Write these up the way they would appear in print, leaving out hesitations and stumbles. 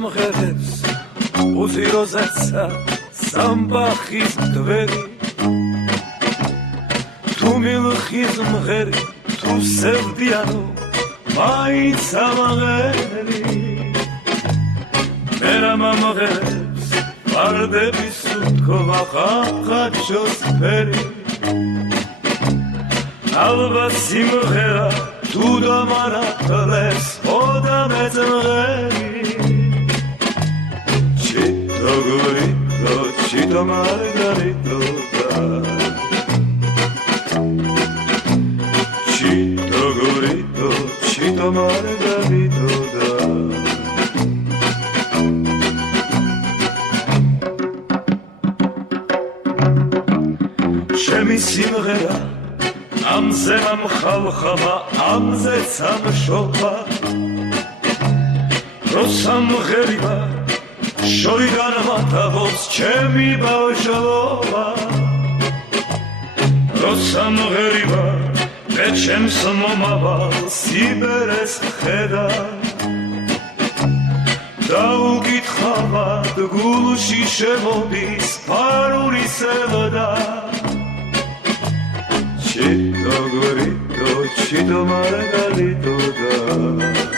ამღერებს უზიროზეცა სამბახის გვერი თუ მილხის მღერი თუ სევდიანო მაინც ამღერი ამღერებს ვარდების უთქვა ხახაჩოს ფერი ალბათ სიმღერა თუ დამარათლეს ოდა მეძმღერი Chito, chito margarito Chito gorito, chito margarito Chemi simghera amze mamkhalkhama amze samshoba Rosamgheriba შორიდან მათაბობს ჩემი ბავშვობა როცა მღერიბა მე ჩემს მომავალ სიბერეს ხედა დაუკითხავად გულში შემოდის ფარული სევდა ჩიტო გორიტო ჩიტო მარგალიტო და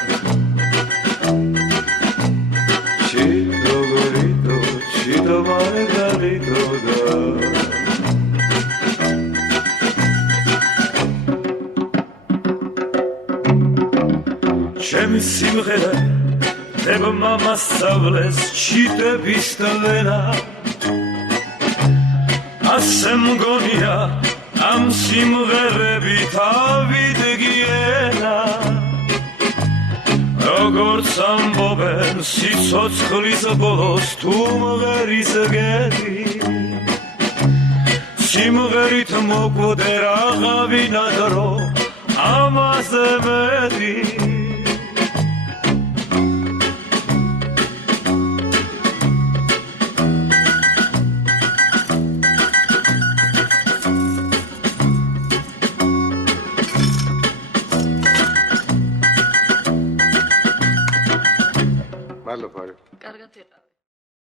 Chito margarito da Chemi simghera Teba mama savles chite pistalena Asem gonia am simgherebi tavid giena როგორც ამბობენ სიცოცხლის ბოლოს თუ მღერის გედი სიმღერით მოკვდე რაღავი ნადრო ამაზე მეტი